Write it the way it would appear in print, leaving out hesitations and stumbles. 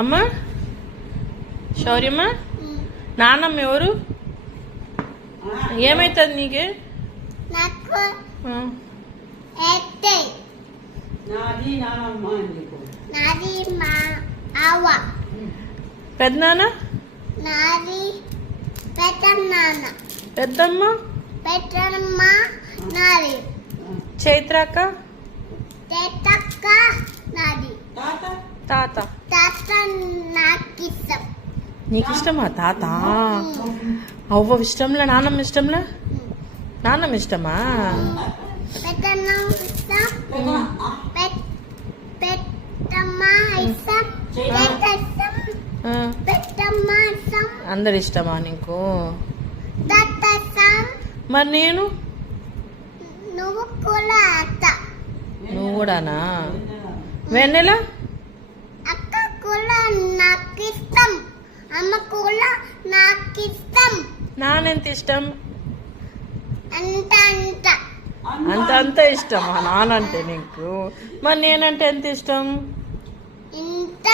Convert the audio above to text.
అమ్మా శౌర్యమ్మ, నాన్నమ్మ ఎవరు? ఏమైతుంది నీకు? పెద్దనాన్న, పెద్దమ్మ, చైత్రక్క, తాత. నీకు ఇష్టమా తాత? అవ్వ ఇష్టంలే, నాన్నమ్మ ఇష్టంలే? నాన్నమ్మ ఇష్టమా? అందరు ఇష్టమా నీకు? మరి నేను? నువ్వు కూడానా? వెన్నెల అక్క కూడా నాకు ఇష్టం, అమ్మ కూడా నాకు ఇష్టం. నాన్నెంత ఇష్టం? అంత అంత అంత ఇష్టమా నానంటే నీకు? మరి నేనంటే ఎంత ఇష్టం? ఇంత